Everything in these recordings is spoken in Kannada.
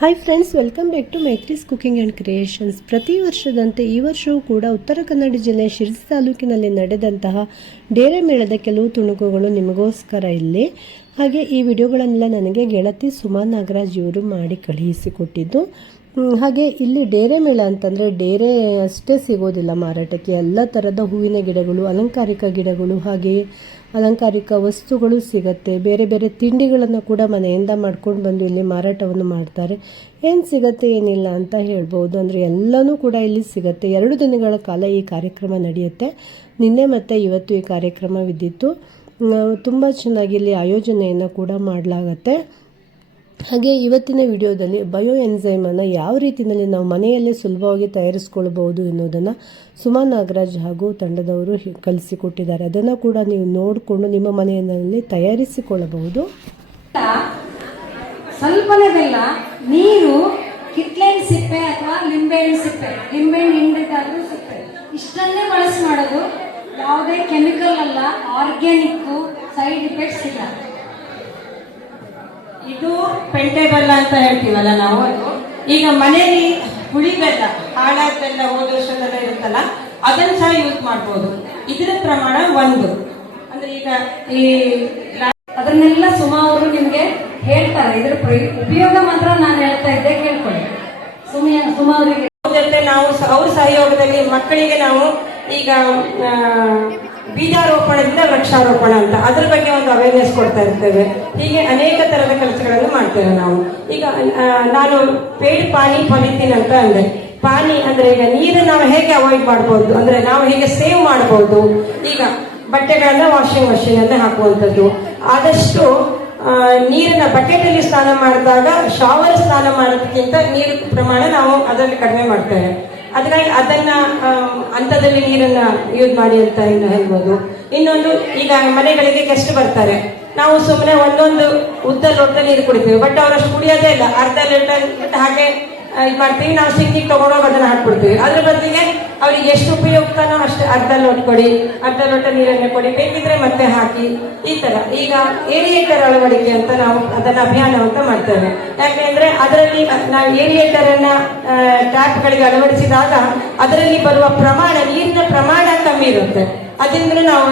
Hi friends, welcome back to Maitri's cooking and creations. ಪ್ರತಿ ವರ್ಷದಂತೆ ಈ ವರ್ಷವೂ ಕೂಡ ಉತ್ತರ ಕನ್ನಡ ಜಿಲ್ಲೆಯ ಶಿರಸಿ ತಾಲೂಕಿನಲ್ಲಿ ನಡೆದಂತಹ ಡೇರೆ ಮೇಳದ ಕೆಲವು ತುಣುಕುಗಳು ನಿಮಗೋಸ್ಕರ ಇಲ್ಲಿ. ಹಾಗೆ ಈ ವಿಡಿಯೋಗಳನ್ನೆಲ್ಲ ನನಗೆ ಗೆಳತಿ ಸುಮಾ ನಾಗರಾಜ್ ಇವರು ಮಾಡಿ ಕಳುಹಿಸಿಕೊಟ್ಟಿದ್ದು. ಹಾಗೆ ಇಲ್ಲಿ ಡೇರೆ ಮೇಳ ಅಂತಂದರೆ ಡೇರೆ ಅಷ್ಟೇ ಸಿಗೋದಿಲ್ಲ ಮಾರಾಟಕ್ಕೆ, ಎಲ್ಲ ಥರದ ಹೂವಿನ ಗಿಡಗಳು, ಅಲಂಕಾರಿಕ ಗಿಡಗಳು, ಹಾಗೆಯೇ ಅಲಂಕಾರಿಕ ವಸ್ತುಗಳು ಸಿಗುತ್ತೆ. ಬೇರೆ ಬೇರೆ ತಿಂಡಿಗಳನ್ನು ಕೂಡ ಮನೆಯಿಂದ ಮಾಡ್ಕೊಂಡು ಬಂದು ಇಲ್ಲಿ ಮಾರಾಟವನ್ನು ಮಾಡ್ತಾರೆ. ಏನು ಸಿಗುತ್ತೆ ಏನಿಲ್ಲ ಅಂತ ಹೇಳ್ಬೋದು, ಅಂದರೆ ಎಲ್ಲನೂ ಕೂಡ ಇಲ್ಲಿ ಸಿಗುತ್ತೆ. 2 ದಿನಗಳ ಕಾಲ ಈ ಕಾರ್ಯಕ್ರಮ ನಡೆಯುತ್ತೆ. ನಿನ್ನೆ ಮತ್ತು ಇವತ್ತು ಈ ಕಾರ್ಯಕ್ರಮವಿದ್ದಿತ್ತು. ತುಂಬ ಚೆನ್ನಾಗಿ ಇಲ್ಲಿ ಆಯೋಜನೆಯನ್ನು ಕೂಡ ಮಾಡಲಾಗತ್ತೆ. ಹಾಗೆ ಇವತ್ತಿನ ವಿಡಿಯೋದಲ್ಲಿ ಬಯೋ ಎನ್ಸೈಮನ್ನು ಯಾವ ರೀತಿಯಲ್ಲಿ ನಾವು ಮನೆಯಲ್ಲೇ ಸುಲಭವಾಗಿ ತಯಾರಿಸ್ಕೊಳ್ಬಹುದು ಎನ್ನುವುದನ್ನು ಸುಮಾ ನಾಗರಾಜ್ ಹಾಗೂ ತಂಡದವರು ಕಲಿಸಿಕೊಟ್ಟಿದ್ದಾರೆ. ಅದನ್ನು ಕೂಡ ನೀವು ನೋಡಿಕೊಂಡು ನಿಮ್ಮ ಮನೆಯಲ್ಲಿ ತಯಾರಿಸಿಕೊಳ್ಳಬಹುದು. ಸ್ವಲ್ಪನೇ ಬೆಲ್ಲ, ನೀರು, ಕಿತ್ಲೆಹಣ್ಣು ಸಿಪ್ಪೆ ಅಥವಾ ಲಿಂಬೆಹಣ್ಣು ಸಿಪ್ಪೆ, ಲಿಂಬೆಹಣ್ಣು ಹಿಂಡಿದಾದ್ರೂ ಸಿಪ್ಪೆ, ಇಷ್ಟನ್ನೇ ಬಳಸಿ ಮಾಡೋದು. ಯಾವುದೇ ಕೆಮಿಕಲ್ ಅಲ್ಲ, ಆರ್ಗ್ಯಾನಿಕ್, ಸೈಡ್ ಇಫೆಕ್ಟ್ಸ್ ಇಲ್ಲ. ಇದು ಪೆಂಟೆ ಬೆಲ್ಲ ಅಂತ ಹೇಳ್ತೀವಲ್ಲ ನಾವು. ಈಗ ಮನೆಯಲ್ಲಿ ಹುಳಿ ಬೆಲ್ಲ, ಹಾಳಾದ ಬೆಲ್ಲ ಹೋದ ವರ್ಷದೆಲ್ಲ ಇರುತ್ತಲ್ಲ, ಅದನ್ನ ಸಹ ಯೂಸ್ ಮಾಡ್ಬೋದು. ಇದರ ಪ್ರಮಾಣ 1. ಅಂದ್ರೆ ಈಗ ಈ ಅದನ್ನೆಲ್ಲ ಸುಮಾ ಅವರು ನಿಮ್ಗೆ ಹೇಳ್ತಾರೆ. ಇದರ ಉಪಯೋಗ ಮಾತ್ರ ನಾನು ಹೇಳ್ತಾ ಇದ್ದೆ, ಕೇಳ್ಕೊಳ್ಳಿ. ಸುಮಾ ಅವರಿಗೆ ಜೊತೆ ನಾವು ಅವ್ರ ಸಹಯೋಗದಲ್ಲಿ ಮಕ್ಕಳಿಗೆ ನಾವು ಈಗ ಬೀಜಾರೋಪಣದಿಂದ ವೃಕ್ಷಾರೋಪಣ ಅಂತ ಅದ್ರ ಬಗ್ಗೆ ಒಂದು ಅವೇರ್ನೆಸ್ ಕೊಡ್ತಾ ಇರ್ತೇವೆ. ಹೀಗೆ ಅನೇಕ ತರದ ಕೆಲಸಗಳನ್ನು ಮಾಡ್ತೇವೆ ನಾವು. ಈಗ ನಾನು ಪೇಡ್ ಪಾನಿ ಪಾಲಿಥೀನ್ ಅಂತ ಅಂದೆ. ಪಾನಿ ಅಂದ್ರೆ ಈಗ ನೀರು ನಾವು ಹೇಗೆ ಅವಾಯ್ಡ್ ಮಾಡ್ಬೋದು, ಅಂದ್ರೆ ನಾವು ಹೇಗೆ ಸೇವ್ ಮಾಡಬಹುದು. ಈಗ ಬಟ್ಟೆಗಳನ್ನ ವಾಷಿಂಗ್ ಮಷೀನ್ ಅಲ್ಲೇ ಹಾಕುವಂಥದ್ದು. ಆದಷ್ಟು ನೀರನ್ನ ಬಕೆಟ್ ಅಲ್ಲಿ ಸ್ನಾನ ಮಾಡಿದಾಗ ಶಾವರ್ ಸ್ನಾನ ಮಾಡೋದಕ್ಕಿಂತ ನೀರು ಪ್ರಮಾಣ ನಾವು ಅದರಲ್ಲಿ ಕಡಿಮೆ ಮಾಡ್ತೇವೆ. ಅದಕ್ಕಾಗಿ ಅದನ್ನ ಹಂತದಲ್ಲಿ ನೀರನ್ನ ಯೂಸ್ ಮಾಡಿ ಅಂತ ಹೇಳ್ಬೋದು. ಇನ್ನೊಂದು, ಈಗ ಮನೆಗಳಿಗೆ ಗೆಸ್ಟ್ ಬರ್ತಾರೆ, ನಾವು ಸುಮ್ಮನೆ ಒಂದೊಂದು ಉದ್ದ ಲೋಟ ನೀರು ಕುಡಿತೀವಿ, ಬಟ್ ಅವರಷ್ಟು ಕುಡಿಯೋದೇ ಇಲ್ಲ. ಅರ್ಧ ಲೀಟರ್ ಹಾಗೆ ಇದು ಮಾಡ್ತೀವಿ. ನಾವು ಸಿಂಕಿಗೆ ತಗೊಂಡೋಗಿ ಅದನ್ನ ಹಾಕ್ಬಿಡ್ತೀವಿ. ಅದ್ರ ಬದಲಿಗೆ ಅವ್ರಿಗೆ ಎಷ್ಟು ಉಪಯುಕ್ತನೋ ಅಷ್ಟು ಅರ್ಧ ಲೋಟ ಕೊಡಿ, ಅರ್ಧ ಲೋಟ ನೀರನ್ನು ಕೊಡಿ, ಬೇಕಿದ್ರೆ ಮತ್ತೆ ಹಾಕಿ. ಈ ತರ ಈಗ ಏರಿಯೇಟರ್ ಅಳವಡಿಕೆ ಅಂತ ನಾವು ಅದನ್ನ ಅಭಿಯಾನ ಅಂತ ಮಾಡ್ತೇವೆ. ಯಾಕೆಂದ್ರೆ ಅದರಲ್ಲಿ ನಾವು ಏರಿಯೇಟರ್ ಅನ್ನ ಟ್ಯಾಪ್ ಗಳಿಗೆ ಅಳವಡಿಸಿದಾಗ ಅದರಲ್ಲಿ ಬರುವ ಪ್ರಮಾಣ, ನೀರಿನ ಪ್ರಮಾಣ ಕಮ್ಮಿ ಇರುತ್ತೆ. ಅದರಿಂದ ನಾವು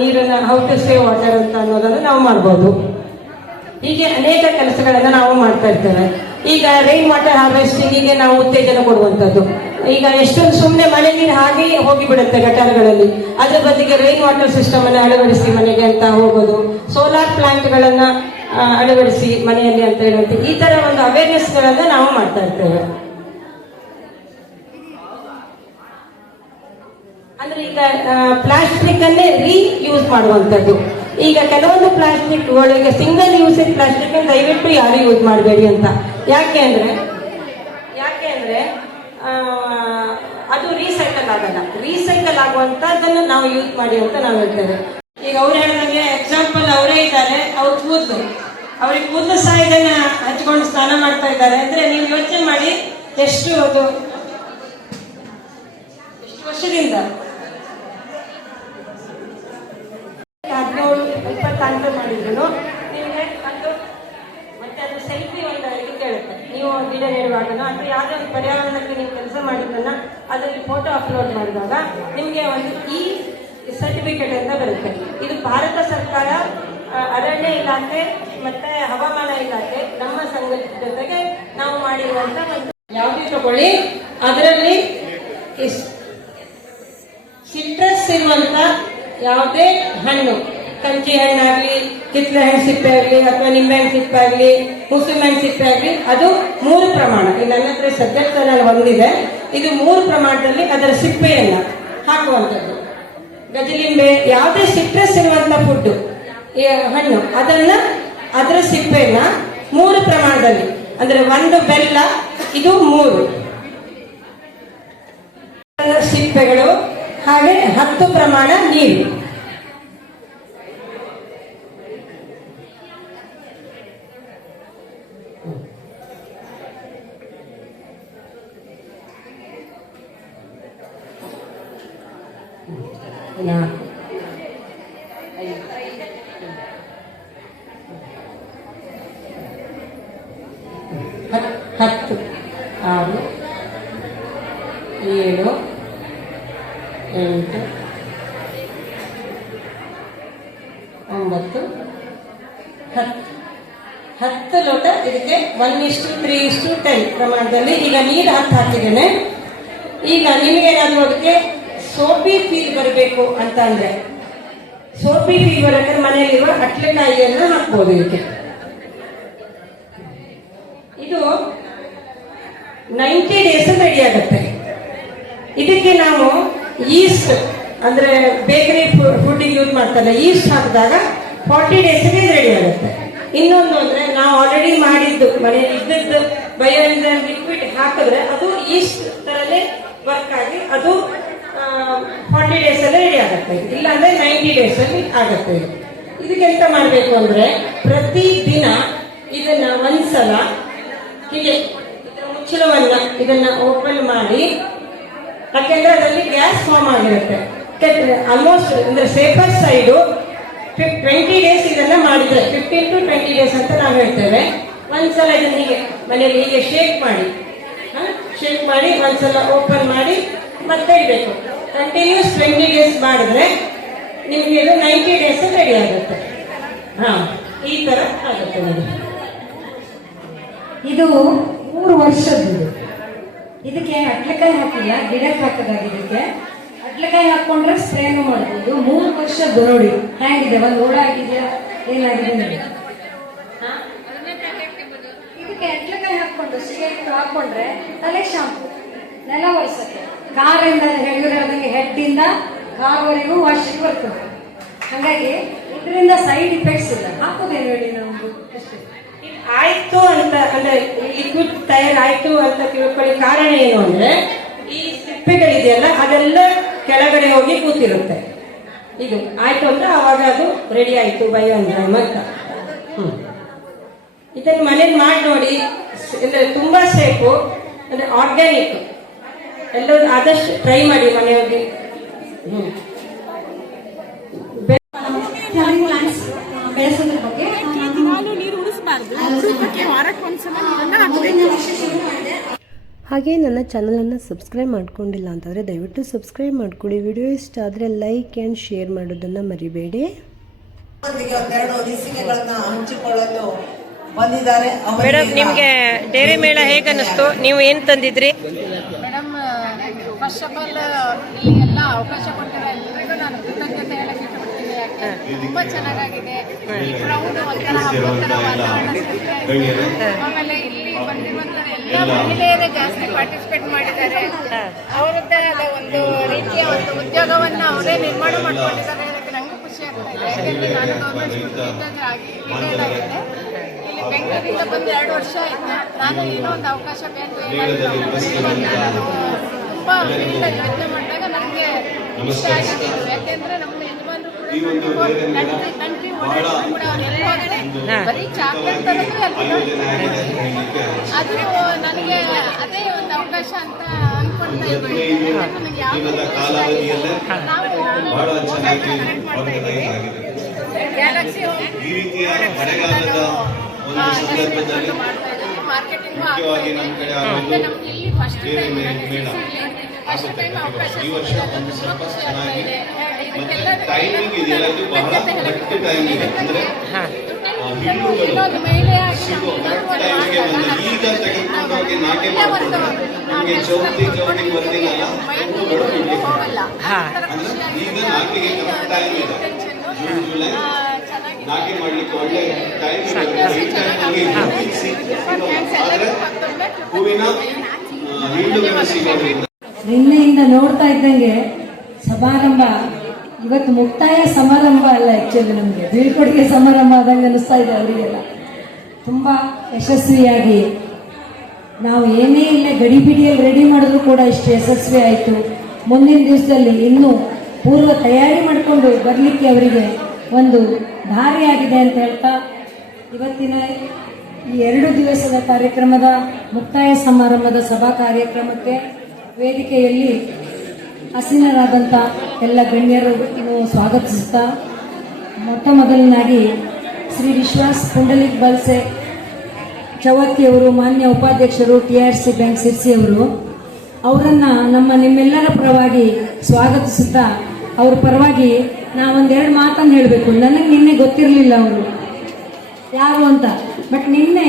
ನೀರನ್ನ ಹೌ ಟು ಸೇವ್ ವಾಟರ್ ಅಂತ ಅನ್ನೋದನ್ನು ನಾವು ಮಾಡ್ಬೋದು. ಹೀಗೆ ಅನೇಕ ಕೆಲಸಗಳನ್ನ ನಾವು ಮಾಡ್ತಾ ಇರ್ತೇವೆ. ಈಗ ರೈನ್ ವಾಟರ್ ಹಾರ್ವೆಸ್ಟಿಂಗಿಗೆ ನಾವು ಉತ್ತೇಜನ ಕೊಡುವಂಥದ್ದು. ಈಗ ಎಷ್ಟೊಂದು ಸುಮ್ಮನೆ ಮಳೆ ನೀರು ಹಾಗೆ ಹೋಗಿಬಿಡುತ್ತೆ ಗಟಾರಗಳಲ್ಲಿ, ಅದ್ರ ಬದಲಿಗೆ ರೈನ್ ವಾಟರ್ ಸಿಸ್ಟಮ್ ಅನ್ನು ಅಳವಡಿಸಿ ಮನೆಗೆ ಅಂತ ಹೋಗೋದು, ಸೋಲಾರ್ ಪ್ಲಾಂಟ್ ಗಳನ್ನ ಅಳವಡಿಸಿ ಮನೆಯಲ್ಲಿ ಅಂತ ಹೇಳುತ್ತೆ. ಈ ತರ ಒಂದು ಅವೇರ್ನೆಸ್ ಗಳನ್ನ ನಾವು ಮಾಡ್ತಾ ಇರ್ತೇವೆ. ಅಂದ್ರೆ ಈಗ ಪ್ಲಾಸ್ಟಿಕ್ ಅನ್ನೇ ರೀಯೂಸ್ ಮಾಡುವಂಥದ್ದು. ಈಗ ಕೆಲವೊಂದು ಪ್ಲಾಸ್ಟಿಕ್ ಗಳಿಗೆ ಸಿಂಗಲ್ ಯೂಸೇಜ್ ಪ್ಲಾಸ್ಟಿಕ್ ದಯವಿಟ್ಟು ಯಾರು ಯೂಸ್ ಮಾಡಬೇಡಿ ಅಂತ. ಯಾಕೆ ಅಂದ್ರೆ ಅದು ರೀಸೈಕಲ್ ಆಗಲ್ಲ. ರೀಸೈಕಲ್ ಆಗುವಂತದನ್ನ ನಾವು ಯೂಸ್ ಮಾಡಿ ಅಂತ ನಾವು ಹೇಳ್ತೇವೆ. ಈಗ ಅವ್ರು ಹೇಳಿದಂಗೆ ಎಕ್ಸಾಂಪಲ್ ಅವರೇ ಇದ್ದಾರೆ, ಅವ್ರಿಗೆ ಕೂದಲು ಸಹ ಇದನ್ನ ಹಚ್ಕೊಂಡು ಸ್ನಾನ ಮಾಡ್ತಾ ಇದ್ದಾರೆ ಅಂದ್ರೆ ನೀವು ಯೋಚನೆ ಮಾಡಿ ಎಷ್ಟು ವರ್ಷದಿಂದ 17-20 ಮಾಡಿದ್ರು ನಿಮಗೆ ಅದು ಮತ್ತೆ ಅದು ಸೆಲ್ಫಿ ಒಂದು ಇದು ಕೇಳುತ್ತೆ. ನೀವು ಗಿಡ ನೆಡುವಾಗನೋ ಅಥವಾ ಯಾವುದೇ ಒಂದು ಪರ್ಯಾವರಣಕ್ಕೆ ನೀವು ಕೆಲಸ ಮಾಡಿದ್ದನ್ನ ಅದರಲ್ಲಿ ಫೋಟೋ ಅಪ್ಲೋಡ್ ಮಾಡಿದಾಗ ನಿಮಗೆ ಒಂದು ಈ ಸರ್ಟಿಫಿಕೇಟ್ ಅಂತ ಬರುತ್ತೆ. ಇದು ಭಾರತ ಸರ್ಕಾರ, ಅರಣ್ಯ ಇಲಾಖೆ ಮತ್ತೆ ಹವಾಮಾನ ಇಲಾಖೆ ನಮ್ಮ ಸಂಘದ ಜೊತೆಗೆ ನಾವು ಮಾಡಿರುವಂತ ಒಂದು ಯಾವುದೇ ತಗೊಳ್ಳಿ, ಅದರಲ್ಲಿ ಸಿಟ್ರಸ್ ಇರುವಂತ ಯಾವುದೇ ಹಣ್ಣು, ಕಂಚಿ ಹಣ್ಣಾಗ್ಲಿ, ಕಿತ್ಲೆ ಹಣ್ಣು ಸಿಪ್ಪೆ ಆಗಲಿ ಅಥವಾ ನಿಂಬೆಹಣ್ಣು ಸಿಪ್ಪೆ ಆಗಲಿ, ಮುಸುಮೆಹಣ್ಣು ಸಿಪ್ಪೆ ಆಗಲಿ, ಅದು 3 ಪ್ರಮಾಣ. ಈಗ ನನ್ನ ಹತ್ರ ಸದ್ಯಕ್ಕೆ ನಾನು ಹೊಂದಿದೆ. ಇದು 3 ಪ್ರಮಾಣದಲ್ಲಿ ಅದರ ಸಿಪ್ಪೆಯನ್ನ ಹಾಕುವಂಥದ್ದು. ಗಜಲಿಂಬೆ, ಯಾವುದೇ ಸಿಟ್ರಸ್ ಇರುವಂತ ಫುಡ್ ಹಣ್ಣು, ಅದರ ಸಿಪ್ಪೆಯನ್ನ 3 ಪ್ರಮಾಣದಲ್ಲಿ, ಅಂದ್ರೆ 1 ಬೆಲ್ಲ, ಇದು 3 ಸಿಪ್ಪೆಗಳು, ಹಾಗೆ 10 ಪ್ರಮಾಣ ನೀರು. 10 6 7 8 9 10 ಲೋಟ ಇದಕ್ಕೆ 1:3:10 ಪ್ರಮಾಣದಲ್ಲಿ ಈಗ ನೀರು 10 ಹಾಕಿದ್ದೇನೆ. ಈಗ ನಿಮಗೇನಾದ್ರೂ ಅದಕ್ಕೆ ಸೋಪಿ ಫೀಲ್ ಬರಬೇಕು ಅಂತ ಅಂದ್ರೆ, ಸೋಪಿ ಫೀಲ್ ಬರಕ್ಕೆ ಮನೆಯಲ್ಲಿರುವ ಅಟ್ಲೆಕಾಯಿಯನ್ನು ಹಾಕ್ಬೋದು ಇದಕ್ಕೆ. ಇದು 90 ಡೇಸ್ ರೆಡಿ ಆಗುತ್ತೆ. ಇದಕ್ಕೆ ನಾವು ಈಸ್ಟ್ ಅಂದ್ರೆ ಬೇಕರಿ ಫುಡ್ ಯೂಸ್ ಮಾಡ್ತಾರೆ, ಈಸ್ಟ್ ಹಾಕಿದಾಗ 40 ಡೇಸ್ಗೆ ಇದು ರೆಡಿ ಆಗುತ್ತೆ. ಇನ್ನೊಂದು ಅಂದ್ರೆ ನಾವು ಆಲ್ರೆಡಿ ಮಾಡಿದ್ದು ಮನೆಯಲ್ಲಿ ಇದ್ದದ್ದು ಬಯೋ ಲಿಕ್ವಿಡ್ ಹಾಕಿದ್ರೆ ಅದು ಈಸ್ಟ್ ತರನೇ ವರ್ಕ್ ಆಗಿ ಅದು 40 ಡೇಸ್ ಅಲ್ಲಿ ರೆಡಿ ಆಗುತ್ತೆ. ಇಲ್ಲ ಅಂದ್ರೆ 90 ಡೇಸ್ ಅಲ್ಲಿ ಆಗುತ್ತೆ. ಇದಕ್ಕೆ ಎಂತ ಮಾಡಬೇಕು ಅಂದ್ರೆ ಪ್ರತಿ ದಿನ ಇದನ್ನ ಒಂದ್ಸಲ ಹೀಗೆ ಮುಚ್ಚಳವನ್ನ ಇದನ್ನ ಓಪನ್ ಮಾಡಿ, ಯಾಕೆಂದ್ರೆ ಅದರಲ್ಲಿ ಗ್ಯಾಸ್ ಫಾರ್ಮ್ ಆಗಿರುತ್ತೆ. ಆಲ್ಮೋಸ್ಟ್ ಅಂದ್ರೆ ಸೇಫರ್ ಸೈಡು 20 ಡೇಸ್ ಇದನ್ನ ಮಾಡಿದ್ರೆ 15 to 20 ಡೇಸ್ ಅಂತ ನಾವು ಹೇಳ್ತೇವೆ. ಒಂದ್ಸಲ ಇದನ್ನ ಹೀಗೆ ಮನೆಯಲ್ಲಿ ಹೀಗೆ ಶೇಕ್ ಮಾಡಿ ಒಂದ್ಸಲ ಓಪನ್ ಮಾಡಿ ಮತ್ತೆ ಇಡಬೇಕು. ಕಂಟಿನ್ಯೂಸ್ 20 ಡೇಸ್ ಮಾಡಿದ್ರೆ ನಿಮ್ಗೆ ಇದು 90 ಡೇಸ್ ರೆಡಿ ಆಗುತ್ತೆ. ಈ ತರ ಆಗುತ್ತೆ ನೋಡಿ. ಇದು 3 ವರ್ಷದ್ದು. ಇದಕ್ಕೆ ಅಟ್ಲಕಾಯಿ ಹಾಕಿಲ್ಲ, ಗಿಡಕ್ಕೆ ಹಾಕೋದಾಗಿದೆ. ಇದಕ್ಕೆ ಅಟ್ಲಕಾಯಿ ಹಾಕೊಂಡ್ರೆ ಸ್ಪ್ರೇನು ಮಾಡ್ಬೋದು. 3 ವರ್ಷದ್ದು ನೋಡಿ ಹೇಗಿದೆ, ಒಂದು ಹುಳ ಆಗಿದೆಯಾ ಏನಾಗಿದೆ ನೋಡಿ. ಇದಕ್ಕೆ ಅಟ್ಲಕಾಯಿ ಹಾಕೊಂಡು ಸಿಗರೇಟ್ ಹಾಕೊಂಡ್ರೆ ತಲೆ ಶಾಂಪು, ನೆಲ ಒರೆಸಕ್ಕೆ, ಕಾರಿಂದ ಹೇಳಿರೋದಂಗೆ ಹೆಡ್ಡಿಂದ ಕಾರ್ವರೆಗೂ ವಾಶಿಗೆ ಬರ್ತದೆ. ಹಾಗಾಗಿ ಇದರಿಂದ ಸೈಡ್ ಇಫೆಕ್ಟ್ಸ್ ಇಲ್ಲ. ಹಾಕೋದೇನು ಹೇಳಿ ನಮ್ದು ಆಯ್ತು ಅಂತ ಅಂದ್ರೆ ಲಿಕ್ವಿಡ್ ತಯಾರಾಯ್ತು ಅಂತ ತಿಳ್ಕೊಳ್ಳಿ. ಕಾರಣ ಏನು ಅಂದ್ರೆ ಈ ಸಿಪ್ಪೆಗಳಿದೆಯಲ್ಲ ಅದೆಲ್ಲ ಕೆಳಗಡೆ ಹೋಗಿ ಕೂತಿರುತ್ತೆ. ಇದು ಆಯ್ತು ಅಂದ್ರೆ ಅವಾಗ ಅದು ರೆಡಿ ಆಯ್ತು ಬಯೋ ಎನ್ಸೈಮ್ ಅಂತ. ಇದನ್ನ ಮನೇಲಿ ಮಾಡಿ ನೋಡಿ. ಅಂದ್ರೆ ತುಂಬಾ ಸೇಫು, ಅಂದ್ರೆ ಆರ್ಗ್ಯಾನಿಕ್. ಎಲ್ಲರೂ ಆದಷ್ಟು ಟ್ರೈ ಮಾಡಿ ಮನೆಯಲ್ಲಿ. ಬೆಳೆಸೋದ್ರ ಬಗ್ಗೆ ಹಾಗೆ ನನ್ನ ಚಾನಲನ್ನು ಸಬ್ಸ್ಕ್ರೈಬ್ ಮಾಡ್ಕೊಂಡಿಲ್ಲ ಅಂತಂದರೆ ದಯವಿಟ್ಟು ಸಬ್ಸ್ಕ್ರೈಬ್ ಮಾಡ್ಕೊಳ್ಳಿ. ವಿಡಿಯೋ ಇಷ್ಟ ಆದರೆ ಲೈಕ್ ಆ್ಯಂಡ್ ಶೇರ್ ಮಾಡೋದನ್ನು ಮರಿಬೇಡಿ. ಒಂದೆರಡು ಅನಿಸಿಕೆಗಳನ್ನ ಹಂಚಿಕೊಳ್ಳಲು ಬಂದಿದ್ದಾರೆ. ಮೇಡಮ್, ನಿಮ್ಗೆ ಡೇರೆ ಮೇಳ ಹೇಗೆ ಅನ್ನಿಸ್ತು? ನೀವು ಏನು ತಂದಿದ್ರಿ? ಮೇಡಮ್, ಫಸ್ಟ್ ಆಫ್ ಆಲ್ ಇಲ್ಲಿ ಎಲ್ಲ ಅವಕಾಶ ಕೊಟ್ಟಿರೋ ಎಲ್ಲರಿಗೂ ನಾನು ಕೃತಜ್ಞತೆ ಹೇಳಕ್ಕೆ ಇಷ್ಟಪಡ್ತೀನಿ. ಯಾಕೆ ತುಂಬಾ ಚೆನ್ನಾಗಿದೆ. ಈ ಕ್ರೌಡ್ ಒಂಥರ ಹಬ್ಬದ ಥರ ವಾತಾವರಣ ಸೃಷ್ಟಿಯಾಗಿದೆ. ಆಮೇಲೆ ಇಲ್ಲಿ ಬಂದಿರುವಂತಹ ಎಲ್ಲ ಮಹಿಳೆಯರೇ ಜಾಸ್ತಿ ಪಾರ್ಟಿಸಿಪೇಟ್ ಮಾಡಿದ್ದಾರೆ. ಅವರದ್ದೇ ಆದ ಒಂದು ರೀತಿಯ ಒಂದು ಉದ್ಯೋಗವನ್ನ ಅವರೇ ನಿರ್ಮಾಣ ಮಾಡ್ಕೊಂಡಿದ್ದಾರೆ. ಅದಕ್ಕೆ ನಂಗೂ ಖುಷಿ ಆಗ್ತಾ ಇದೆ. ಯಾಕೆಂದ್ರೆ ನಾನು ಗೌರ್ಮೆಂಟ್ ಸ್ಕೂಲ್ ಆಗಿ ರಿಟೈರ್ಡ್ ಆಗಿದ್ದೆ. ಇಲ್ಲಿ ಬೆಂಗಳೂರಿಂದ ಬಂದು 2 ವರ್ಷ ಆಯ್ತು. ನಾನು ಏನೋ ಒಂದು ಅವಕಾಶ ಬೇಕು, ಏನಾದರೂ ತುಂಬಾ ಫೀಲ್ಡ್ ಯೋಚನೆ ಮಾಡಿದಾಗ ನನಗೆ ಇಷ್ಟ ಆಗಿದೆ. ಯಾಕೆಂದ್ರೆ ನಮ್ಮ ಯಜಮಾನರು ಕೂಡ ಕಂಟ್ರಿ ಓಡಾಡಿದ್ರು ಕೂಡ ಅವ್ರು ಎಲ್ಲಿ ಹೋಗಡೆ ಬರೀ ಚಾಕ್ಲೇಟ್ ತರೋದು ಅದು ನನಗೆ ಅದೇ ಒಂದು ಅವಕಾಶ ಅಂತ ಅನ್ಕೊಳ್ತಾ ಇದ್ದೀನಿ. ನನಗೆ ಯಾವುದು ಗ್ಯಾಲಕ್ಸಿ ಮಾರ್ಕೆಟಿಂಗ್ ಆಗ್ತಾ ಇದೆ. ನಮ್ಗೆ ಇಲ್ಲಿ ಫಸ್ಟ್ ಟೈಮ್ ಅವಕಾಶ ಇದೆ. ಇನ್ನೊಂದು ಮಹಿಳೆಯಾಗಿ ಹೋಗಲ್ಲ. ನಿನ್ನೆಯಿಂದ ನೋಡ್ತಾ ಇದ್ದಂಗೆ ಸಮಾರಂಭ ಇವತ್ತು ಮುಕ್ತಾಯ ಸಮಾರಂಭ ಅಲ್ಲ, ಆಕ್ಚುಲಿ ನಮಗೆ ಬೀಳ್ಕೊಡುಗೆ ಸಮಾರಂಭ ಆದಂಗೆ ಅನಿಸ್ತಾ ಇದೆ. ಅವರಿಗೆಲ್ಲ ತುಂಬ ಯಶಸ್ವಿಯಾಗಿ ನಾವು ಏನೇ ಇಲ್ಲ ಗಡಿಬಿಡಿಯಲ್ಲಿ ರೆಡಿ ಮಾಡಿದ್ರು ಕೂಡ ಇಷ್ಟು ಯಶಸ್ವಿ ಆಯಿತು. ಮುಂದಿನ ದಿವಸದಲ್ಲಿ ಇನ್ನೂ ಪೂರ್ವ ತಯಾರಿ ಮಾಡಿಕೊಂಡು ಬರಲಿಕ್ಕೆ ಅವರಿಗೆ ಒಂದು ದಾರಿಯಾಗಿದೆ ಅಂತ ಹೇಳ್ತಾ ಇವತ್ತಿನ ಈ 2 ದಿವಸದ ಕಾರ್ಯಕ್ರಮದ ಮುಕ್ತಾಯ ಸಮಾರಂಭದ ಸಭಾ ಕಾರ್ಯಕ್ರಮಕ್ಕೆ ವೇದಿಕೆಯಲ್ಲಿ ಹಸೀನರಾದಂಥ ಎಲ್ಲ ಗಣ್ಯರನ್ನು ಸ್ವಾಗತಿಸುತ್ತಾ ಮೊಟ್ಟ ಮೊದಲನಾಗಿ ಶ್ರೀ ವಿಶ್ವಾಸ್ ಪುಂಡಲಿಕ್ ಬಲ್ಸೆ ಚವತ್ತಿ ಅವರು, ಮಾನ್ಯ ಉಪಾಧ್ಯಕ್ಷರು TRC ಬ್ಯಾಂಕ್ ಸಿರ್ಸಿ ಅವರು, ಅವರನ್ನ ನಿಮ್ಮೆಲ್ಲರ ಪರವಾಗಿ ಸ್ವಾಗತಿಸುತ್ತಾ ಅವ್ರ ಪರವಾಗಿ ಒಂದೆರಡು ಮಾತನ್ನು ಹೇಳಬೇಕು. ನನಗೆ ನಿನ್ನೆ ಗೊತ್ತಿರಲಿಲ್ಲ ಅವರು ಯಾರು ಅಂತ, ಬಟ್ ನಿನ್ನೆ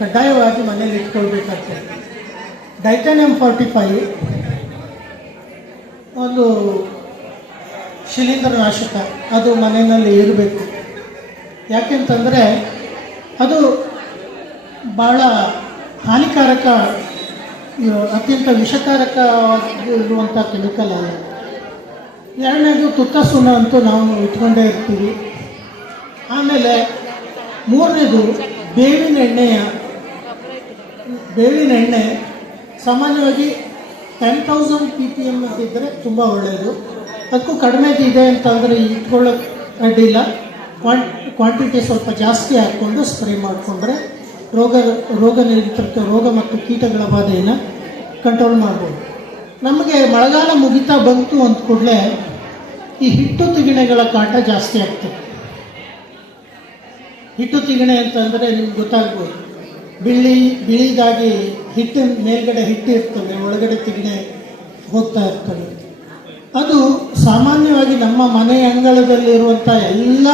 ಕಡ್ಡಾಯವಾಗಿ ಮನೇಲಿ ಇಟ್ಕೊಳ್ಬೇಕಾಗ್ತದೆ. ಡೈಟಾನಿಯಂ 45 ಒಂದು ಶಿಲೀಂಧ್ರನಾಶಕ ಅದು ಮನೆಯಲ್ಲಿ ಇರಬೇಕು. ಯಾಕೆಂತಂದರೆ ಅದು ಭಾಳ ಹಾನಿಕಾರಕ, ಅತ್ಯಂತ ವಿಷಕಾರಕವಾಗಿರುವಂಥ ಕೆಮಿಕಲ್ ಅಲ್ಲ. ಎರಡನೇದು ತುತ್ತಸುಣ್ಣ ಅಂತೂ ನಾವು ಇಟ್ಕೊಂಡೇ ಇರ್ತೀವಿ. ಆಮೇಲೆ ಮೂರನೇದು ಬೇವಿನ ಎಣ್ಣೆ ಸಾಮಾನ್ಯವಾಗಿ 10,000 ppm ಇದ್ದರೆ ತುಂಬ ಒಳ್ಳೆಯದು. ಅದಕ್ಕೂ ಕಡಿಮೆ ಇದೆ ಅಂತಂದರೆ ಇಟ್ಕೊಳ್ಳೋಕೆ ಅಡ್ಡಿಲ್ಲ. ಕ್ವಾಂಟಿಟಿ ಸ್ವಲ್ಪ ಜಾಸ್ತಿ ಹಾಕ್ಕೊಂಡು ಸ್ಪ್ರೇ ಮಾಡಿಕೊಂಡ್ರೆ ರೋಗ ನಿಯಂತ್ರಿತ ರೋಗ ಮತ್ತು ಕೀಟಗಳ ಬಾಧೆಯನ್ನು ಕಂಟ್ರೋಲ್ ಮಾಡ್ಬೋದು. ನಮಗೆ ಮಳೆಗಾಲ ಮುಗಿತಾ ಬಂತು ಅಂದ ಕೂಡಲೇ ಈ ಹಿಟ್ಟು ತಿಗಣೆಗಳ ಕಾಟ ಜಾಸ್ತಿ ಆಗ್ತದೆ. ಹಿಟ್ಟು ತಿಗಣೆ ಅಂತಂದರೆ ನಿಮ್ಗೆ ಗೊತ್ತಾಗ್ಬೋದು, ಬಿಳಿದಾಗಿ ಹಿಟ್ಟಿನ ಮೇಲ್ಗಡೆ ಹಿಟ್ಟು ಇರ್ತವೆ, ಒಳಗಡೆ ತಿಗಣೆ ಹೋಗ್ತಾ ಇರ್ತವೆ. ಅದು ಸಾಮಾನ್ಯವಾಗಿ ನಮ್ಮ ಮನೆ ಅಂಗಳದಲ್ಲಿರುವಂಥ ಎಲ್ಲ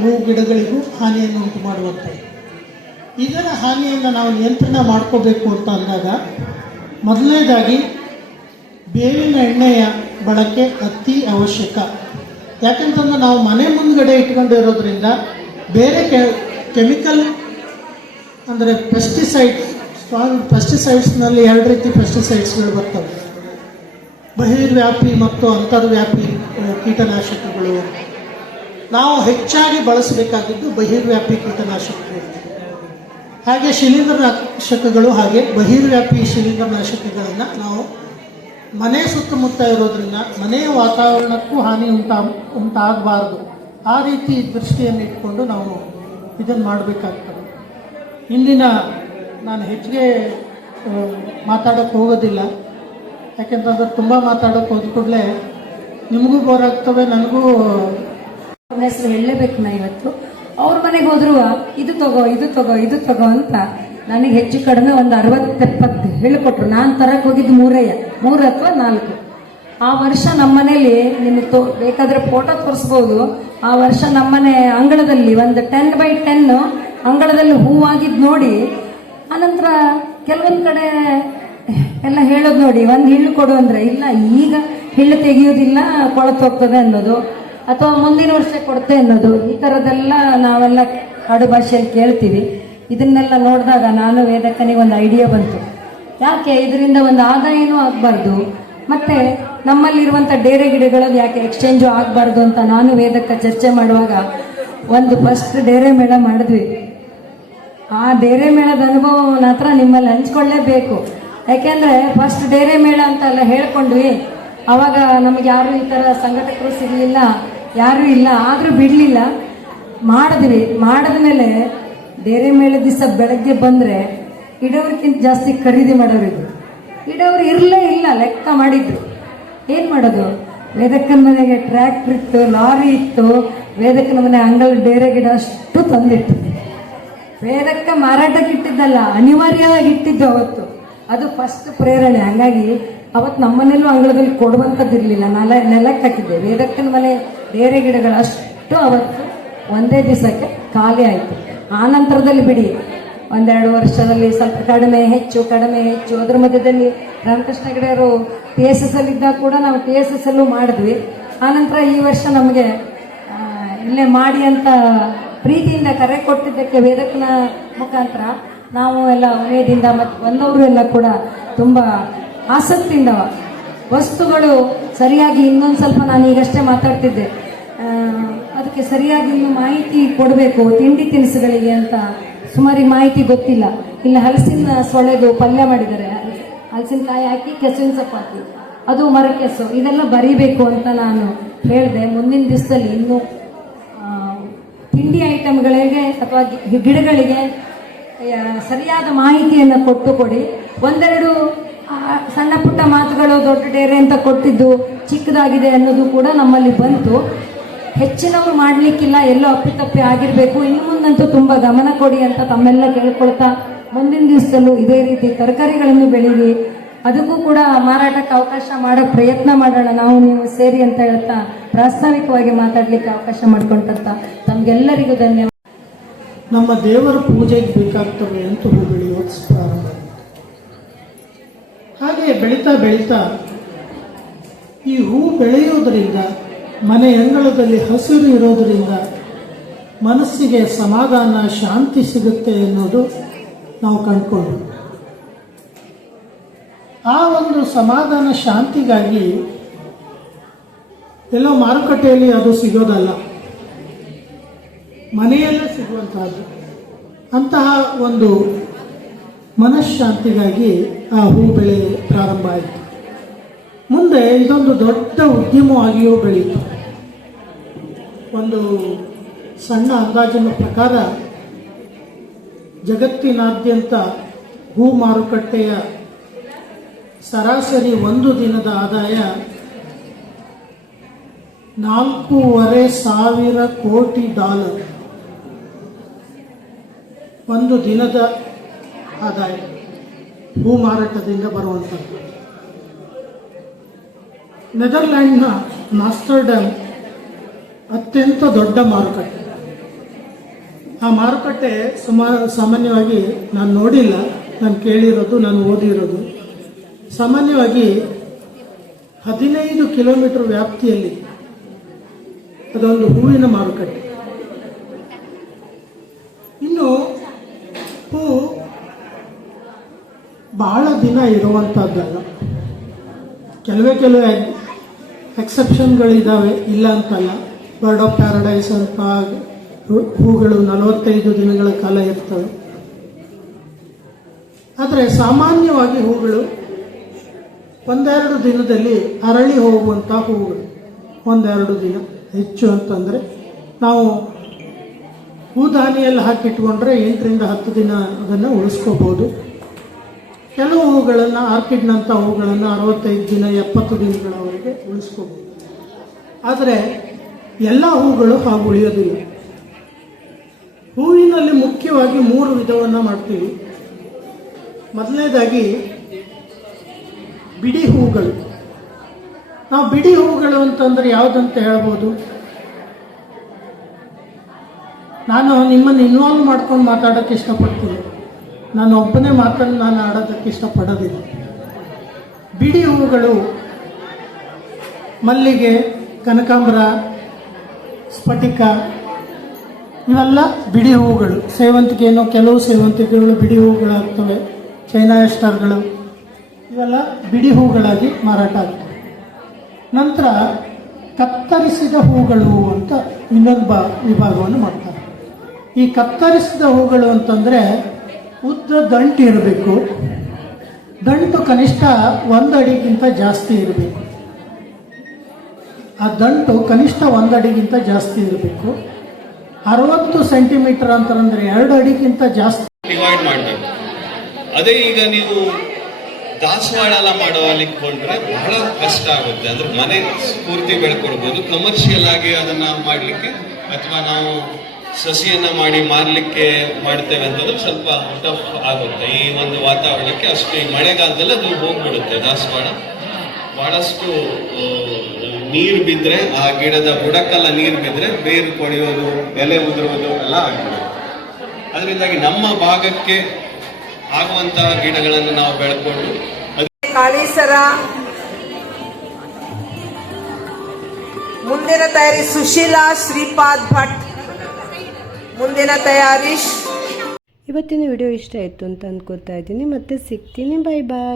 ಹೂ ಗಿಡಗಳಿಗೂ ಹಾನಿಯನ್ನು ಉಂಟು ಮಾಡುವಂಥದ್ದು. ಇದರ ಹಾನಿಯನ್ನು ನಾವು ನಿಯಂತ್ರಣ ಮಾಡ್ಕೋಬೇಕು ಅಂತ ಅಂದಾಗ ಮೊದಲನೇದಾಗಿ ಬೇವಿನ ಎಣ್ಣೆಯ ಬಳಕೆ ಅತಿ ಅವಶ್ಯಕ. ಯಾಕೆಂತಂದ್ರೆ ನಾವು ಮನೆ ಮುಂದ್ಗಡೆ ಇಟ್ಕೊಂಡಿರೋದ್ರಿಂದ ಬೇರೆ ಕೆಮಿಕಲ್ ಅಂದರೆ ಪೆಸ್ಟಿಸೈಡ್ಸ್ನಲ್ಲಿ ಎರಡು ರೀತಿ ಪೆಸ್ಟಿಸೈಡ್ಸ್ಗಳು ಬರ್ತವೆ. ಬಹಿರ್ವ್ಯಾಪಿ ಮತ್ತು ಅಂತರ್ವ್ಯಾಪಿ ಕೀಟನಾಶಕಗಳು. ನಾವು ಹೆಚ್ಚಾಗಿ ಬಳಸಬೇಕಾಗಿದ್ದು ಬಹಿರ್ವ್ಯಾಪಿ ಕೀಟನಾಶಕಗಳು. ಹಾಗೆ ಶಿಲೀಂಧ್ರನಾಶಕಗಳು, ಹಾಗೆ ಬಹಿರ್ವ್ಯಾಪಿ ಶಿಲೀಂಧ್ರನಾಶಕಗಳನ್ನು ನಾವು ಮನೆ ಸುತ್ತಮುತ್ತ ಇರೋದ್ರಿಂದ ಮನೆಯ ವಾತಾವರಣಕ್ಕೂ ಹಾನಿ ಉಂಟಾಗಬಾರ್ದು. ಆ ರೀತಿ ದೃಷ್ಟಿಯನ್ನು ಇಟ್ಕೊಂಡು ನಾವು ಇದನ್ನು ಮಾಡಬೇಕಾಗ್ತದೆ. ಇಂದಿನ ನಾನು ಹೆಚ್ಚಿಗೆ ಮಾತಾಡೋಕ್ಕೆ ಹೋಗೋದಿಲ್ಲ. ಯಾಕೆಂತಂದ್ರೆ ತುಂಬ ಮಾತಾಡೋಕ್ಕೆ ಹೋದ ಕೂಡಲೇ ನಿಮಗೂ ಬೋರ್ ಆಗ್ತವೆ, ನನಗೂ. ಅವ್ರ ಹೆಸರು ಹೇಳಲೇಬೇಕು. ನಾ ಇವತ್ತು ಅವ್ರ ಮನೆಗೆ ಹೋದ್ರು ಇದು ತಗೋ ಅಂತ ನನಗೆ ಹೆಚ್ಚು ಕಡಿಮೆ ಒಂದು 60-70 ಹೇಳಿಕೊಟ್ರು. ನಾನು ತರಕ್ಕೆ ಹೋಗಿದ್ದು 3 ಅಥವಾ 4. ಆ ವರ್ಷ ನಮ್ಮನೇಲಿ ನಿಮಗೆ ಬೇಕಾದರೆ ಫೋಟೋ ತೋರಿಸ್ಬೋದು. ಆ ವರ್ಷ ನಮ್ಮನೆ ಅಂಗಳದಲ್ಲಿ ಒಂದು 10x10 ಅಂಗಳದಲ್ಲಿ ಹೂವಾಗಿದ್ದು ನೋಡಿ, ಆನಂತರ ಕೆಲವೊಂದು ಕಡೆ ಎಲ್ಲ ಹೇಳೋದು ನೋಡಿ, ಒಂದು ಹಿಳ್ಳು ಕೊಡು ಅಂದರೆ ಇಲ್ಲ, ಈಗ ಹಿಳ್ಳು ತೆಗೆಯೋದಿಲ್ಲ, ಕೊಳತು ಹೋಗ್ತದೆ ಅನ್ನೋದು, ಅಥವಾ ಮುಂದಿನ ವರ್ಷ ಕೊಡ್ತೆ ಅನ್ನೋದು, ಈ ಥರದ್ದೆಲ್ಲ ನಾವೆಲ್ಲ ಆಡು ಭಾಷೆಯಲ್ಲಿ ಕೇಳ್ತೀವಿ. ಇದನ್ನೆಲ್ಲ ನೋಡಿದಾಗ ನಾನು ವೇದಕ್ಕನಿಗೆ ಒಂದು ಐಡಿಯಾ ಬಂತು. ಯಾಕೆ ಇದರಿಂದ ಒಂದು ಆದಾಯನೂ ಆಗಬಾರ್ದು, ಮತ್ತು ನಮ್ಮಲ್ಲಿರುವಂಥ ಡೇರೆ ಗಿಡಗಳಲ್ಲಿ ಯಾಕೆ ಎಕ್ಸ್ಚೇಂಜು ಆಗಬಾರ್ದು ಅಂತ ನಾನು ವೇದಕ್ಕೆ ಚರ್ಚೆ ಮಾಡುವಾಗ ಒಂದು ಫಸ್ಟ್ ಡೇರೆ ಮೇಳ ಮಾಡಿದ್ವಿ. ಆ ಡೇರೆ ಮೇಳದ ಅನುಭವನ ಹತ್ರ ನಿಮ್ಮಲ್ಲಿ ಹಂಚ್ಕೊಳ್ಳೇಬೇಕು. ಯಾಕೆಂದರೆ ಫಸ್ಟ್ ಡೇರೆ ಮೇಳ ಅಂತೆಲ್ಲ ಹೇಳ್ಕೊಂಡ್ವಿ. ಆವಾಗ ನಮಗೆ ಯಾರು ಈ ಥರ ಸಂಘಟಕರು ಸಿಗಲಿಲ್ಲ, ಯಾರೂ ಇಲ್ಲ, ಆದರೂ ಬಿಡಲಿಲ್ಲ, ಮಾಡಿದ್ವಿ. ಮಾಡಿದ ಮೇಲೆ ಡೇರೆ ಮೇಳ ದಿವಸ ಬೆಳಗ್ಗೆ ಬಂದರೆ ಇಡೋರ್ಕಿಂತ ಜಾಸ್ತಿ ಖರೀದಿ ಮಾಡೋರಿದ್ರು. ಇಡೋರು ಇರಲೇ ಇಲ್ಲ, ಲೆಕ್ಕ ಮಾಡಿದ್ರು. ಏನು ಮಾಡೋದು? ವೇದಕ್ಕನ ಮನೆಗೆ ಟ್ರ್ಯಾಕ್ಟರ್ ಇತ್ತು, ಲಾರಿ ಇತ್ತು. ವೇದಕ್ಕನ ಮನೆ ಅಂಗಳ ಡೇರೆ ಗಿಡ ಅಷ್ಟು ತಂದಿಟ್ಟು ವೇದಕ್ಕ ಮಾರಾಟಕ್ಕೆ ಇಟ್ಟಿದ್ದಲ್ಲ, ಅನಿವಾರ್ಯವಾಗಿ ಇಟ್ಟಿದ್ದು ಅವತ್ತು. ಅದು ಫಸ್ಟ್ ಪ್ರೇರಣೆ. ಹಾಗಾಗಿ ಅವತ್ತು ನಮ್ಮನೇಲೂ ಅಂಗಳದಲ್ಲಿ ಕೊಡುವಂಥದ್ದಿರಲಿಲ್ಲ, ನೆಲಕ್ಕೆ ಹಾಕಿದ್ದೆ. ವೇದಕ್ಕನ ಮನೆ ಡೇರೆ ಗಿಡಗಳು ಅಷ್ಟು ಅವತ್ತು ಒಂದೇ ದಿವಸಕ್ಕೆ ಖಾಲಿ ಆಯಿತು. ಆ ನಂತರದಲ್ಲಿ ಬಿಡಿ 1-2 ವರ್ಷದಲ್ಲಿ ಸ್ವಲ್ಪ ಕಡಿಮೆ ಹೆಚ್ಚು. ಅದ್ರ ಮಧ್ಯದಲ್ಲಿ ರಾಮಕೃಷ್ಣ ಹೆಗಡೆಯವರು TSS ಇದ್ದಾಗ ಕೂಡ ನಾವು TSS ಅಲ್ಲೂ ಮಾಡಿದ್ವಿ. ಆನಂತರ ಈ ವರ್ಷ ನಮಗೆ ಇಲ್ಲೇ ಮಾಡಿ ಅಂತ ಪ್ರೀತಿಯಿಂದ ಕರೆ ಕೊಟ್ಟಿದ್ದಕ್ಕೆ ವೇದಕ್ಕನ ಮುಖಾಂತರ ನಾವು ಎಲ್ಲ ಉಮೇದಿಂದ ಮತ್ತು ಬಂದವರು ಎಲ್ಲ ಕೂಡ ತುಂಬ ಆಸಕ್ತಿಯಿಂದ ವಸ್ತುಗಳು ಸರಿಯಾಗಿ ಇನ್ನೊಂದು ಸ್ವಲ್ಪ ನಾನು ಈಗಷ್ಟೇ ಮಾತಾಡ್ತಿದ್ದೆ, ಅದಕ್ಕೆ ಸರಿಯಾಗಿ ಇನ್ನು ಮಾಹಿತಿ ಕೊಡಬೇಕು ತಿಂಡಿ ತಿನಿಸುಗಳಿಗೆ ಅಂತ. ಸುಮಾರಿಗೆ ಮಾಹಿತಿ ಗೊತ್ತಿಲ್ಲ. ಇಲ್ಲಿ ಹಲಸಿನ ಸೊಳೆದು ಪಲ್ಯ ಮಾಡಿದ್ದಾರೆ, ಹಲಸಿನಕಾಯಿ ಹಾಕಿ ಕೆಸುವಿನ ಸೊಪ್ಪು ಹಾಕಿ, ಅದು ಮರಕೆಸು, ಇದೆಲ್ಲ ಬರೀಬೇಕು ಅಂತ ನಾನು ಹೇಳಿದೆ. ಮುಂದಿನ ದಿವಸದಲ್ಲಿ ಇನ್ನು ತಿಂಡಿ ಐಟಮ್ಗಳಿಗೆ ಅಥವಾ ಗಿಡಗಳಿಗೆ ಸರಿಯಾದ ಮಾಹಿತಿಯನ್ನು ಕೊಡಿ. ಒಂದೆರಡು ಸಣ್ಣ ಪುಟ್ಟ ಮಾತುಗಳು ದೊಡ್ಡ ಡೇರೆ ಅಂತ ಕೊಟ್ಟಿದ್ದು ಚಿಕ್ಕದಾಗಿದೆ ಅನ್ನೋದು ಕೂಡ ನಮ್ಮಲ್ಲಿ ಬಂತು. ಹೆಚ್ಚಿನವ್ರು ಮಾಡ್ಲಿಕ್ಕಿಲ್ಲ, ಎಲ್ಲೋ ಅಪ್ಪಿತಪ್ಪಿ ಆಗಿರ್ಬೇಕು. ಇನ್ನು ಮುಂದಂತೂ ತುಂಬಾ ಗಮನ ಕೊಡಿ ಅಂತ ತಮ್ಮೆಲ್ಲ ಕೇಳ್ಕೊಳ್ತಾ, ಮುಂದಿನ ದಿವಸದಲ್ಲೂ ಇದೇ ರೀತಿ ತರಕಾರಿಗಳನ್ನು ಬೆಳೀರಿ, ಅದಕ್ಕೂ ಕೂಡ ಮಾರಾಟಕ್ಕೆ ಅವಕಾಶ ಮಾಡಕ್ ಪ್ರಯತ್ನ ಮಾಡೋಣ ನಾವು ನೀವು ಸೇರಿ ಅಂತ ಹೇಳ್ತಾ ಪ್ರಾಸ್ತಾವಿಕವಾಗಿ ಮಾತಾಡ್ಲಿಕ್ಕೆ ಅವಕಾಶ ಮಾಡ್ಕೊಂಡಂತ ತಮ್ಗೆಲ್ಲರಿಗೂ ಧನ್ಯವಾದ. ನಮ್ಮ ದೇವರ ಪೂಜೆಗೆ ಬೇಕಾಗ್ತವೆ ಅಂತ ಹೂ ಬೆಳೆಯೋದು ಪ್ರಾರಂಭ. ಹಾಗೆ ಬೆಳೀತಾ ಬೆಳೀತಾ ಈ ಹೂ ಬೆಳೆಯೋದ್ರಿಂದ, ಮನೆ ಅಂಗಳದಲ್ಲಿ ಹಸಿರು ಇರೋದರಿಂದ ಮನಸ್ಸಿಗೆ ಸಮಾಧಾನ, ಶಾಂತಿ ಸಿಗುತ್ತೆ ಅನ್ನೋದು ನಾವು ಕಂಡುಕೊಂಡು, ಆ ಒಂದು ಸಮಾಧಾನ ಶಾಂತಿಗಾಗಿ ಎಲ್ಲೋ ಮಾರುಕಟ್ಟೆಯಲ್ಲಿ ಅದು ಸಿಗೋದಲ್ಲ, ಮನೆಯಲ್ಲೇ ಸಿಗುವಂತಹದ್ದು. ಅಂತಹ ಒಂದು ಮನಃಶಾಂತಿಗಾಗಿ ಆ ಹೂ ಬೆಳೆ ಪ್ರಾರಂಭ ಆಯಿತು. ಮುಂದೆ ಇದೊಂದು ದೊಡ್ಡ ಉದ್ಯಮವಾಗಿಯೂ ಬೆಳೀತು. ಒಂದು ಸಣ್ಣ ಅಂದಾಜಿನ ಪ್ರಕಾರ ಜಗತ್ತಿನಾದ್ಯಂತ ಹೂ ಮಾರುಕಟ್ಟೆಯ ಸರಾಸರಿ ಒಂದು ದಿನದ ಆದಾಯ $4,500 ಕೋಟಿ. ಒಂದು ದಿನದ ಆದಾಯ ಹೂ ಮಾರಾಟದಿಂದ ಬರುವಂಥದ್ದು. ನೆದರ್ಲ್ಯಾಂಡ್ನ ಆಮ್ಸ್ಟರ್ಡ್ಯಾಮ್ ಅತ್ಯಂತ ದೊಡ್ಡ ಮಾರುಕಟ್ಟೆ. ಆ ಮಾರುಕಟ್ಟೆ ಸಾಮಾನ್ಯವಾಗಿ ನಾನು ನೋಡಿಲ್ಲ, ನಾನು ಕೇಳಿರೋದು, ನಾನು ಓದಿರೋದು. ಸಾಮಾನ್ಯವಾಗಿ 15 ಕಿಲೋಮೀಟರ್ ವ್ಯಾಪ್ತಿಯಲ್ಲಿ ಅದೊಂದು ಹೂವಿನ ಮಾರುಕಟ್ಟೆ. ಇನ್ನು ಹೂ ಬಹಳ ದಿನ ಇರುವಂಥದ್ದಲ್ಲ, ಕೆಲವೇ ಎಕ್ಸೆಪ್ಷನ್ಗಳಿದ್ದಾವೆ, ಇಲ್ಲ ಅಂತಲ್ಲ. ಬರ್ಡ್ ಆಫ್ ಪ್ಯಾರಡೈಸ್ ಅಂತ ಹೂಗಳು 45 ದಿನಗಳ ಕಾಲ ಇರ್ತವೆ. ಆದರೆ ಸಾಮಾನ್ಯವಾಗಿ ಹೂಗಳು 1-2 ದಿನದಲ್ಲಿ ಅರಳಿ ಹೋಗುವಂಥ ಹೂಗಳು. 1-2 ದಿನ, ಹೆಚ್ಚು ಅಂತಂದರೆ ನಾವು ಹೂದಾನಿಯಲ್ಲಿ ಹಾಕಿಟ್ಕೊಂಡ್ರೆ 8ರಿಂದ 10 ದಿನ ಅದನ್ನು ಉಳಿಸ್ಕೋಬೋದು. ಕೆಲವು ಹೂಗಳನ್ನು, ಆರ್ಕಿಡ್ನಂಥ ಹೂಗಳನ್ನು 65 ದಿನ 70 ದಿನಗಳವರೆಗೆ ಉಳಿಸ್ಕೋಬೋದು. ಆದರೆ ಎಲ್ಲ ಹೂಗಳು ಹಾಗೆ ಉಳಿಯೋದಿಲ್ಲ. ಹೂವಿನಲ್ಲಿ ಮುಖ್ಯವಾಗಿ 3 ವಿಧವನ್ನು ಮಾಡ್ತೀವಿ. ಮೊದಲನೇದಾಗಿ ಬಿಡಿ ಹೂಗಳು. ನಾವು ಬಿಡಿ ಹೂಗಳು ಅಂತಂದ್ರೆ ಯಾವುದಂತ ಹೇಳ್ಬೋದು? ನಾನು ನಿಮ್ಮನ್ನು ಇನ್ವಾಲ್ವ್ ಮಾಡ್ಕೊಂಡು ಮಾತಾಡೋಕ್ಕೆ ಇಷ್ಟಪಡ್ತೀನಿ. ನಾನು ಒಬ್ಬನೇ ಮಾತನ್ನು ನಾನು ಆಡೋದಕ್ಕೆ ಇಷ್ಟಪಡೋದಿಲ್ಲ. ಬಿಡಿ ಹೂಗಳು ಮಲ್ಲಿಗೆ, ಕನಕಾಂಬರ, ಸ್ಫಟಿಕ ಇವೆಲ್ಲ ಬಿಡಿ ಹೂಗಳು. ಸೇವಂತಿಗೆನೋ, ಕೆಲವು ಸೇವಂತಿಗೆಗಳು ಬಿಡಿ ಹೂಗಳಾಗ್ತವೆ. ಚೈನಾ ಎಸ್ಟರ್ಗಳು ಇವೆಲ್ಲ ಬಿಡಿ ಹೂಗಳಾಗಿ ಮಾರಾಟ ಆಗ್ತವೆ. ನಂತರ ಕತ್ತರಿಸಿದ ಹೂಗಳು ಅಂತ ಇನ್ನೊಂದು ವಿಭಾಗವನ್ನು ಮಾಡ್ತಾರೆ. ಈ ಕತ್ತರಿಸಿದ ಹೂಗಳು ಅಂತಂದರೆ ಉದ್ದ ದಂಟು ಇರಬೇಕು. ದಂಟು ಕನಿಷ್ಠ 1 ಅಡಿಗಿಂತ ಜಾಸ್ತಿ ಇರಬೇಕು. ಆ ದಂಟು ಕನಿಷ್ಠ 1 ಅಡಿಗಿಂತ ಜಾಸ್ತಿ ಇರಬೇಕು. 60 ಸೆಂಟಿಮೀಟರ್ ಅಂತಂದರೆ 2 ಅಡಿಗಿಂತ ಜಾಸ್ತಿ ಡಿವೈಡ್ ಮಾಡಬೇಕು. ಅದೇ ಈಗ ನೀವು ದಾಸವಾಳ ಎಲ್ಲ ಮಾಡಲಿಕ್ಕೊಂಡ್ರೆ ಬಹಳ ಕಷ್ಟ ಆಗುತ್ತೆ. ಅಂದ್ರೆ ಮನೆ ಸ್ಫೂರ್ತಿ ಬೆಳ್ಕೊಳ್ಬೋದು. ಕಮರ್ಷಿಯಲ್ ಆಗಿ ಅದನ್ನ ಮಾಡಲಿಕ್ಕೆ ಅಥವಾ ನಾವು ಸಸಿಯನ್ನ ಮಾಡಿ ಮಾರಲಿಕ್ಕೆ ಮಾಡ್ತೇವೆ ಅಂತಂದ್ರೆ ಸ್ವಲ್ಪ ಟಫ್ ಆಗುತ್ತೆ ಈ ಒಂದು ವಾತಾವರಣಕ್ಕೆ. ಅಷ್ಟು ಈ ಮಳೆಗಾಲದಲ್ಲಿ ಅದು ಹೋಗ್ಬಿಡುತ್ತೆ. ದಾಸವಾಳ ಬಹಳಷ್ಟು ನೀರು ಬಿದ್ದರೆ, ಆ ಗಿಡದ ಬುಡಕ್ಕೆಲ್ಲ ನೀರು ಬಿದ್ದರೆ ಬೇರು ಕೊಳೆಯೋದು, ಎಲೆ ಉದುರುವುದು ಎಲ್ಲ ಆಗ್ಬಿಡುತ್ತೆ. ಅದರಿಂದಾಗಿ ನಮ್ಮ ಭಾಗಕ್ಕೆ ಆಗುವಂತಹ ಗಿಡಗಳನ್ನು ನಾವು ಬೆಳ್ಕೊಂಡು ಕಾಳೀಸರ ಮುಂದಿನ ತಯಾರಿ ಸುಶೀಲಾ ಶ್ರೀಪಾದ್ ಭಟ್. ಮುಂದಿನ ತಯಾರಿ. ಇವತ್ತಿನ ವಿಡಿಯೋ ಇಷ್ಟ ಆಯಿತು ಅಂತ ಅಂದ್ಕೊತಾ ಇದ್ದೀನಿ. ಮತ್ತೆ ಸಿಗ್ತೀನಿ. ಬಾಯ್ ಬಾಯ್.